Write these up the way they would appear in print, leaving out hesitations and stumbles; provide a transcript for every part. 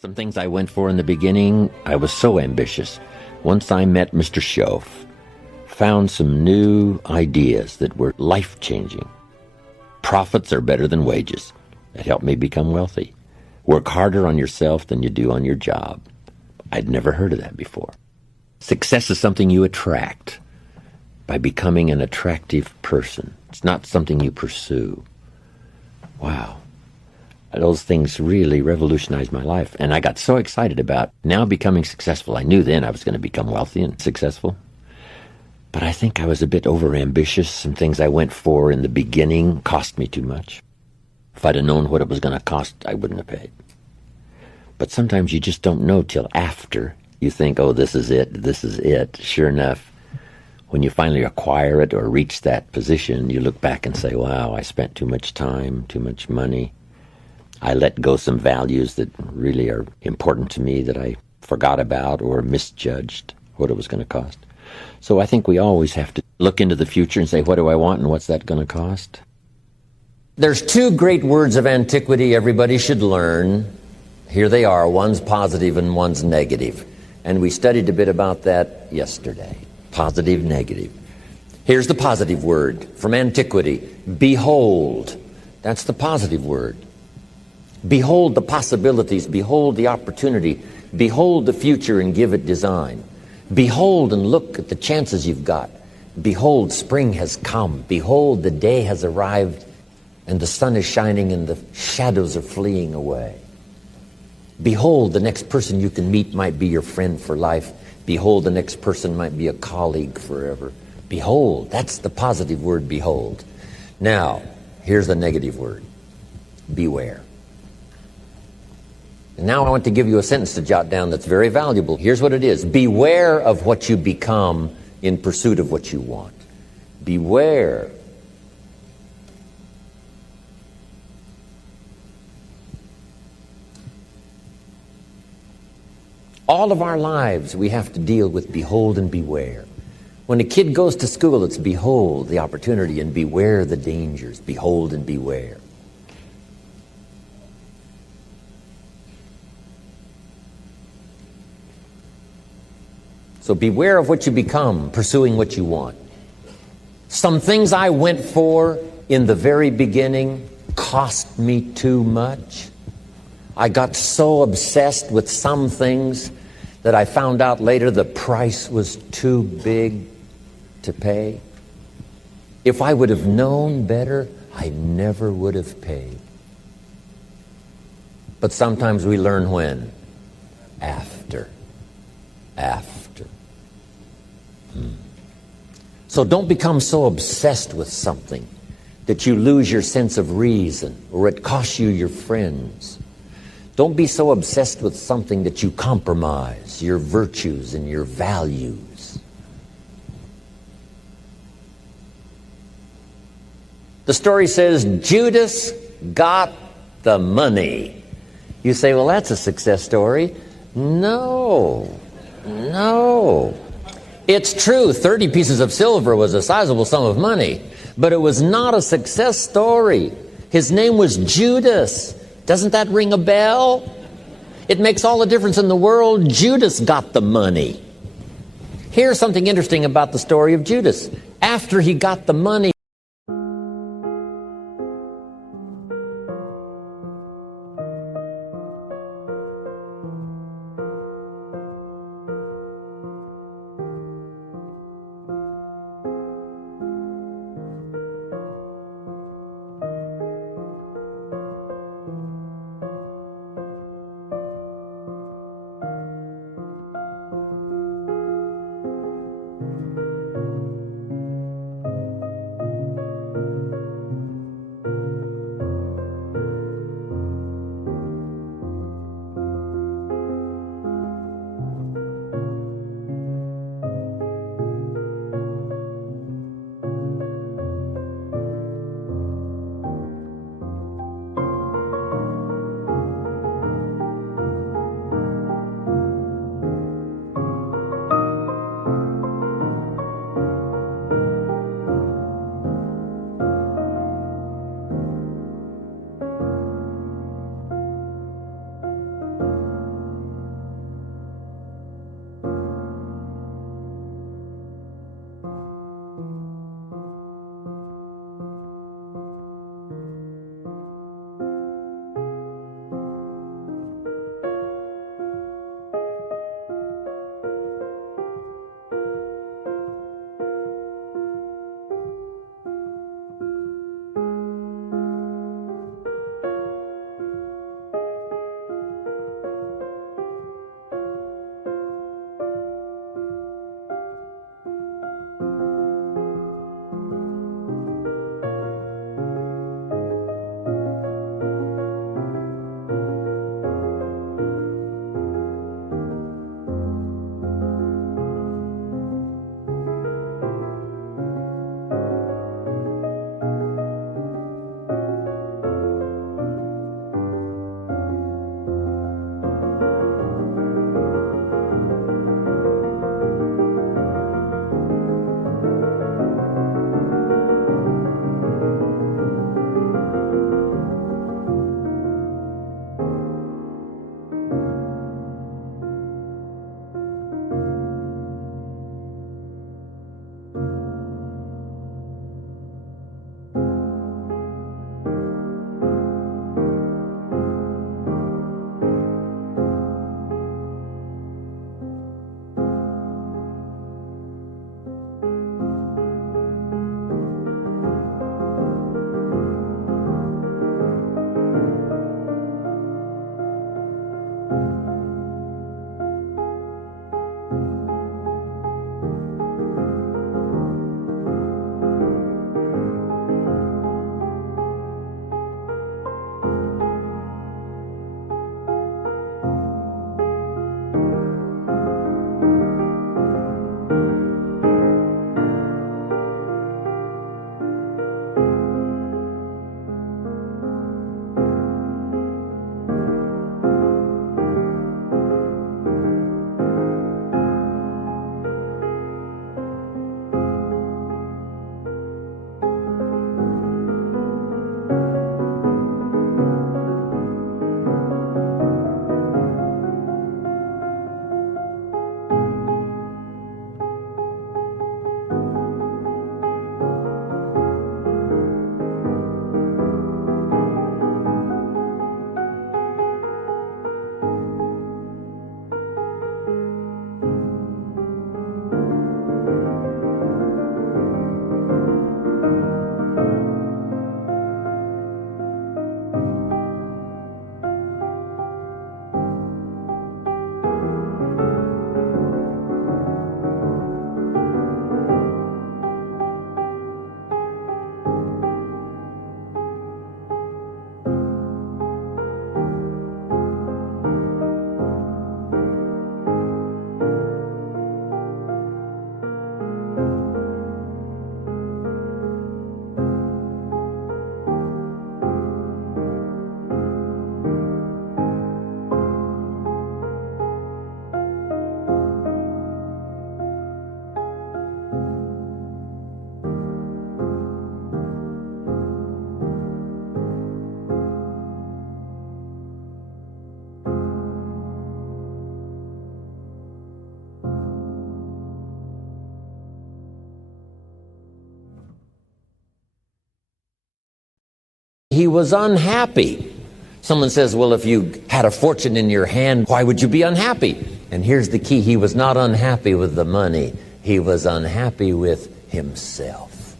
Some things I went for in the beginning, I was so ambitious. Once I met Mr. Schoaf, found some new ideas that were life-changing. Profits are better than wages. That helped me become wealthy. Work harder on yourself than you do on your job. I'd never heard of that before. Success is something you attract by becoming an attractive person. It's not something you pursue. Wow. Those things really revolutionized my life, and I got so excited about now becoming successful. I knew then I was going to become wealthy and successful, but I think I was a bit overambitious. Some things I went for in the beginning cost me too much. If I'd have known what it was going to cost, I wouldn't have paid. But sometimes you just don't know till after. You think, oh, this is it, this is it. Sure enough, when you finally acquire it or reach that position, you look back and say, wow, I spent too much time, too much money. I let go some values that really are important to me that I forgot about or misjudged what it was going to cost. So I think we always have to look into the future and say, what do I want and what's that going to cost? There's two great words of antiquity everybody should learn. Here they are. One's positive and one's negative. And we studied a bit about that yesterday. Positive, negative. Here's the positive word from antiquity. Behold. That's the positive word. Behold the possibilities, behold the opportunity, behold the future and give it design. Behold and look at the chances you've got. Behold, spring has come. Behold, the day has arrived and the sun is shining and the shadows are fleeing away. Behold, the next person you can meet might be your friend for life. Behold, the next person might be a colleague forever. Behold, that's the positive word, behold. Now, here's the negative word, beware. And now I want to give you a sentence to jot down that's very valuable. Here's what it is. Beware of what you become in pursuit of what you want. Beware. All of our lives we have to deal with behold and beware. When a kid goes to school, it's behold the opportunity and beware the dangers. Behold and beware. So beware of what you become, pursuing what you want. Some things I went for in the very beginning cost me too much. I got so obsessed with some things that I found out later the price was too big to pay. If I would have known better, I never would have paid. But sometimes we learn when? After. So don't become so obsessed with something that you lose your sense of reason or it costs you your friends. Don't be so obsessed with something that you compromise your virtues and your values. The story says Judas got the money. You say, well, that's a success story. No. It's true, 30 pieces of silver was a sizable sum of money, but it was not a success story. His name was Judas. Doesn't that ring a bell? It makes all the difference in the world. Judas got the money. Here's something interesting about the story of Judas. After he got the money, he was unhappy. Someone says, well, if you had a fortune in your hand, why would you be unhappy? And here's the key. He was not unhappy with the money. He was unhappy with himself.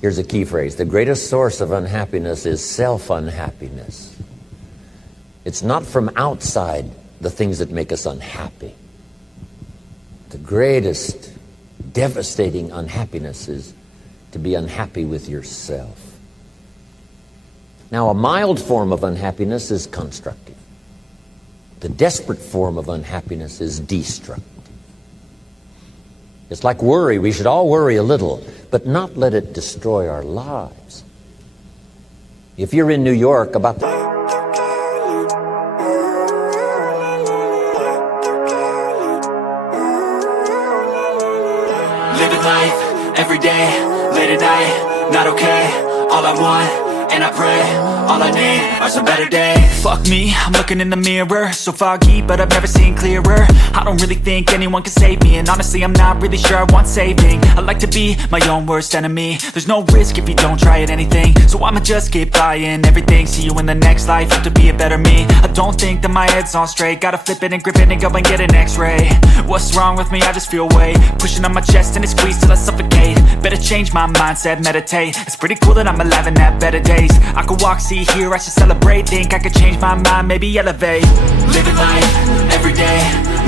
Here's a key phrase. The greatest source of unhappiness is self-unhappiness. It's not from outside the things that make us unhappy. The greatest devastating unhappiness is to be unhappy with yourself. Now, a mild form of unhappiness is constructive. The desperate form of unhappiness is destructive. It's like worry. We should all worry a little, but not let it destroy our lives. If you're in New York about the living life, every day, late at night, not okay. All I want, and I pray, all I need are some better days. Fuck me, I'm looking in the mirror, so foggy, but I've never seen clearer. I don't really think anyone can save me, and honestly I'm not really sure I want saving. I like to be my own worst enemy. There's no risk if you don't try at anything, so I'ma just keep buying everything. See you in the next life, have to be a better me. I don't think that my head's on straight, gotta flip it and grip it and go and get an x-ray. What's wrong with me? I just feel weight pushing on my chest and it squeezes till I suffocate. Better change my mindset, meditate. It's pretty cool that I'm alive and have better days. I could walk, see, hear, I should celebrate. Think I could change my mind, maybe elevate. Living life, every day,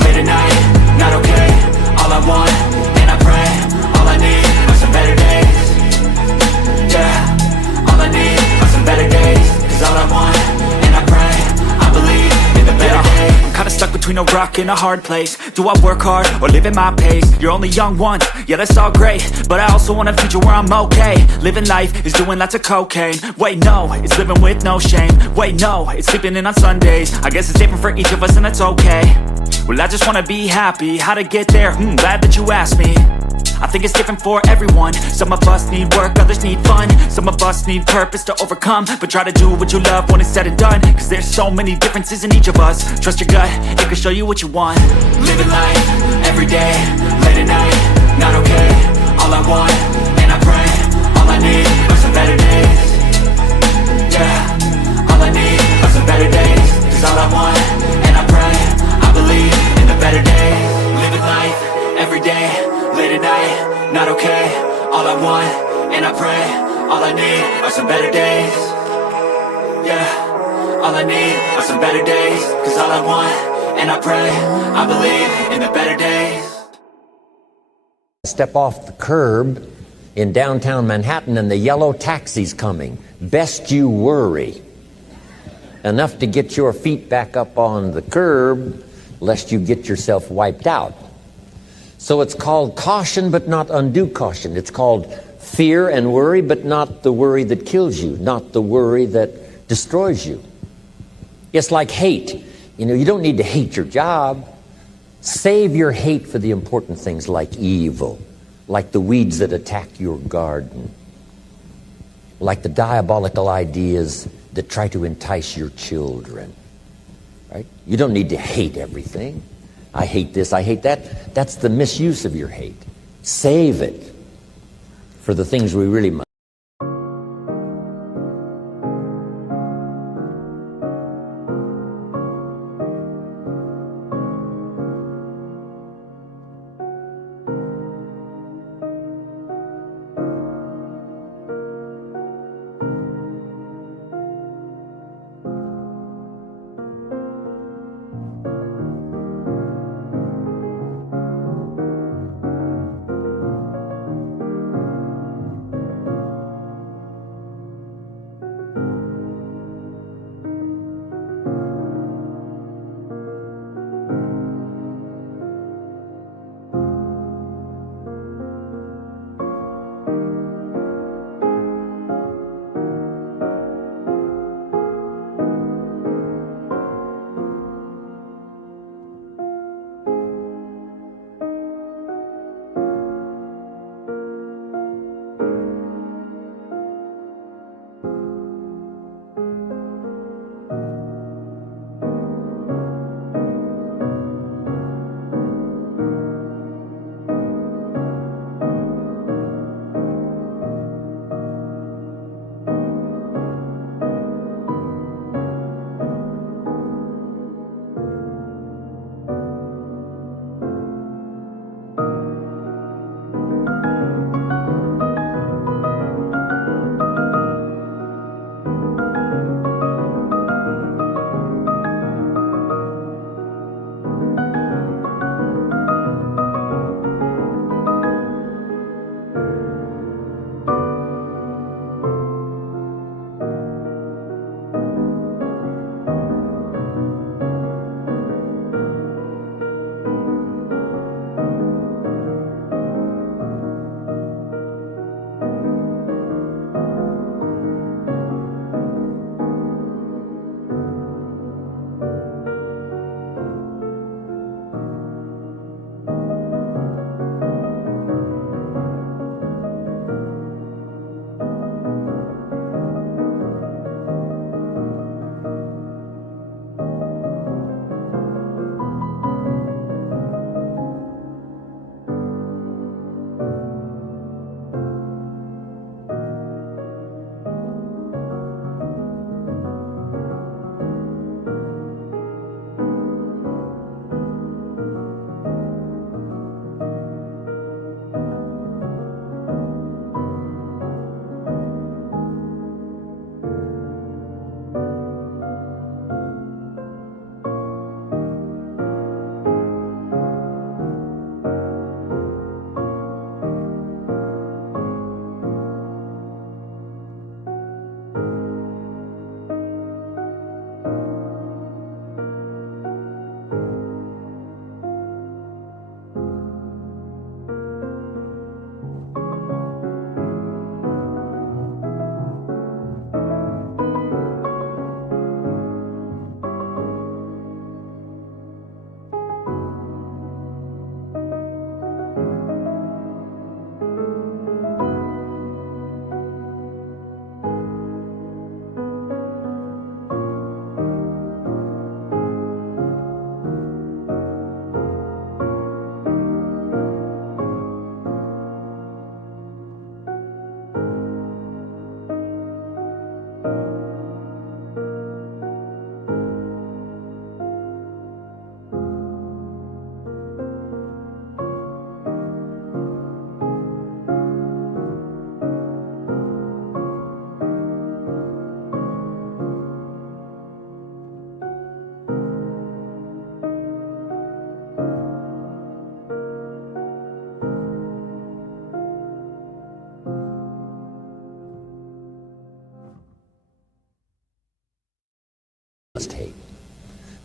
late at night, not okay. All I want, and I pray, all I need are some better days. Yeah, all I need are some better days. Cause all I want, and I pray, I believe in the better days. I'm kinda stuck between a rock and a hard place. Do I work hard or live at my pace? You're only young once, yeah that's all great, but I also want a future where I'm okay. Living life is doing lots of cocaine. Wait no, it's living with no shame. Wait no, it's sleeping in on Sundays. I guess it's different for each of us and that's okay. Well I just wanna be happy, how to get there? Glad that you asked me. I think it's different for everyone. Some of us need work, others need fun. Some of us need purpose to overcome. But try to do what you love when it's said and done. Cause there's so many differences in each of us. Trust your gut, it can show you what you want. Living life, every day, late at night, not okay. All I want, and I pray, all I need are some better days. Yeah, all I need are some better days. Cause all I want, and I pray, I believe in the better days. Living life, every day, late at night, not okay. All I want, and I pray, all I need are some better days. Yeah, all I need are some better days. Cause all I want, and I pray, I believe in the better days. Step off the curb in downtown Manhattan and the yellow taxi's coming. Best you worry enough to get your feet back up on the curb lest you get yourself wiped out. So it's called caution, but not undue caution. It's called fear and worry, but not the worry that kills you, not the worry that destroys you. It's like hate. You don't need to hate your job. Save your hate for the important things like evil, like the weeds that attack your garden, like the diabolical ideas that try to entice your children. Right? You don't need to hate everything. I hate this, I hate that. That's the misuse of your hate. Save it for the things we really must.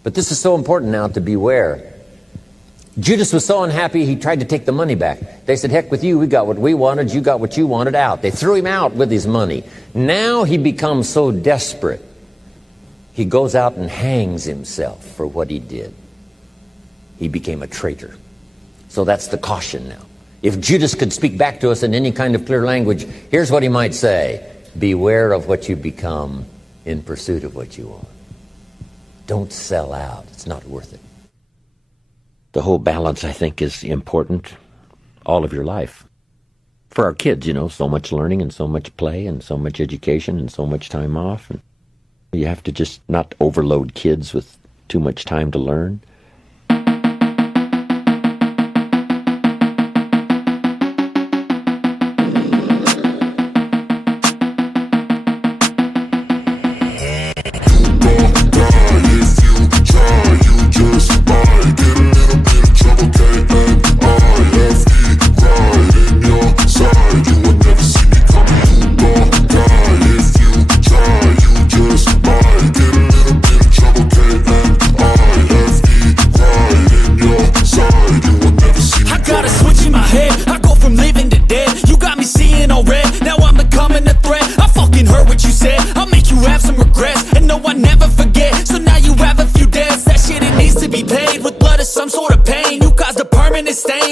But this is so important now to beware. Judas was so unhappy he tried to take the money back. They said, heck with you, we got what we wanted, you got what you wanted, out. They threw him out with his money. Now he becomes so desperate, he goes out and hangs himself for what he did. He became a traitor. So that's the caution now. If Judas could speak back to us in any kind of clear language, here's what he might say. Beware of what you become in pursuit of what you want. Don't sell out. It's not worth it. The whole balance, I think, is important all of your life. For our kids, so much learning and so much play and so much education and so much time off. And you have to just not overload kids with too much time to learn.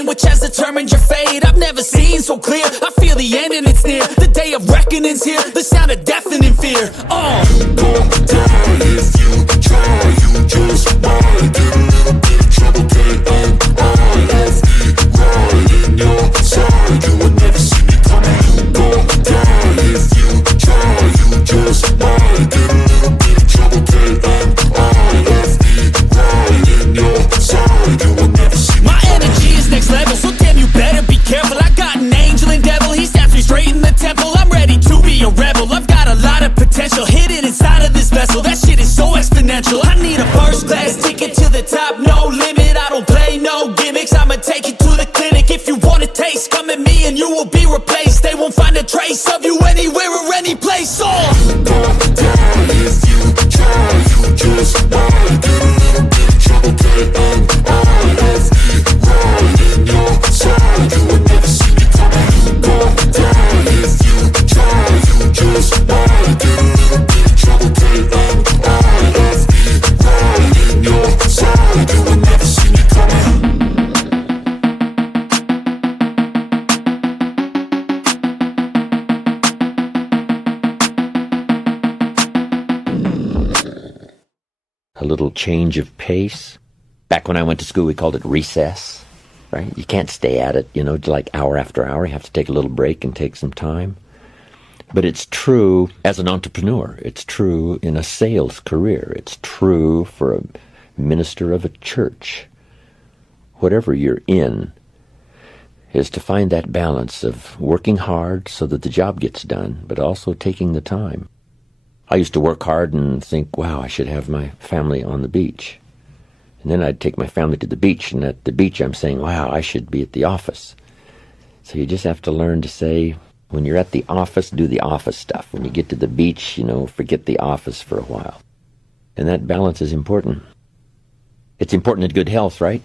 Which has determined your fate. I've never seen so clear. I feel the end and it's near. The day of reckoning's here. The sound of deafening fear. You gon' die if you try. You just might get a little bit of trouble. K-N-I-F-E right in your side. You will never see me coming. You gon' die if you try. You just might get a little bit of trouble. K-N-I-F-E right in your side. You will never see me. My energy is next level, so damn you better be careful. I got an angel and devil, he snaps me straight in the temple. I'm ready to be a rebel, I've got a lot of potential hidden inside of this vessel. That shit is so exponential. I need a first class ticket to the top, no limit. I don't play no gimmicks, I'ma take you to the clinic. If you want a taste, come at me and you will be replaced. They won't find a trace of you anywhere or any place. You gon' die if you try. You just might get a little bit of trouble. K-N-I-F-E right in your side. You will never see me coming. You gon' die if you try. You just might get a little bit of trouble. K-N-I-F-E right in your side. You will never see me coming. A little change of pace. Back when I went to school, we called it recess, right? You can't stay at it, like hour after hour. You have to take a little break and take some time. But it's true as an entrepreneur. It's true in a sales career. It's true for a minister of a church. Whatever you're in is to find that balance of working hard so that the job gets done, but also taking the time. I used to work hard and think, wow, I should have my family on the beach. And then I'd take my family to the beach, and at the beach I'm saying, wow, I should be at the office. So you just have to learn to say, when you're at the office, do the office stuff. When you get to the beach, forget the office for a while. And that balance is important. It's important in good health, right?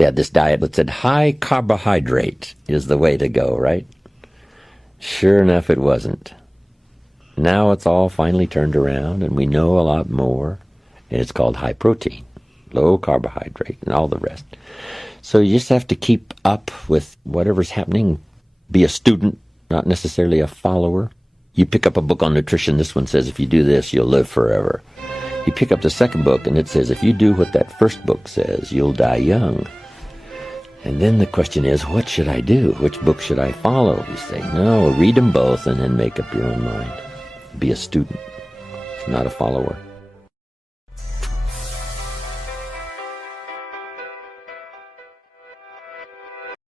They had this diet that said high carbohydrate is the way to go, right? Sure enough, it wasn't. Now it's all finally turned around, and we know a lot more, and it's called high protein, low carbohydrate, and all the rest. So you just have to keep up with whatever's happening. Be a student, not necessarily a follower. You pick up a book on nutrition, this one says, if you do this, you'll live forever. You pick up the second book, and it says, if you do what that first book says, you'll die young. And then the question is, what should I do? Which book should I follow? You say, no, read them both and then make up your own mind. Be a student, not a follower.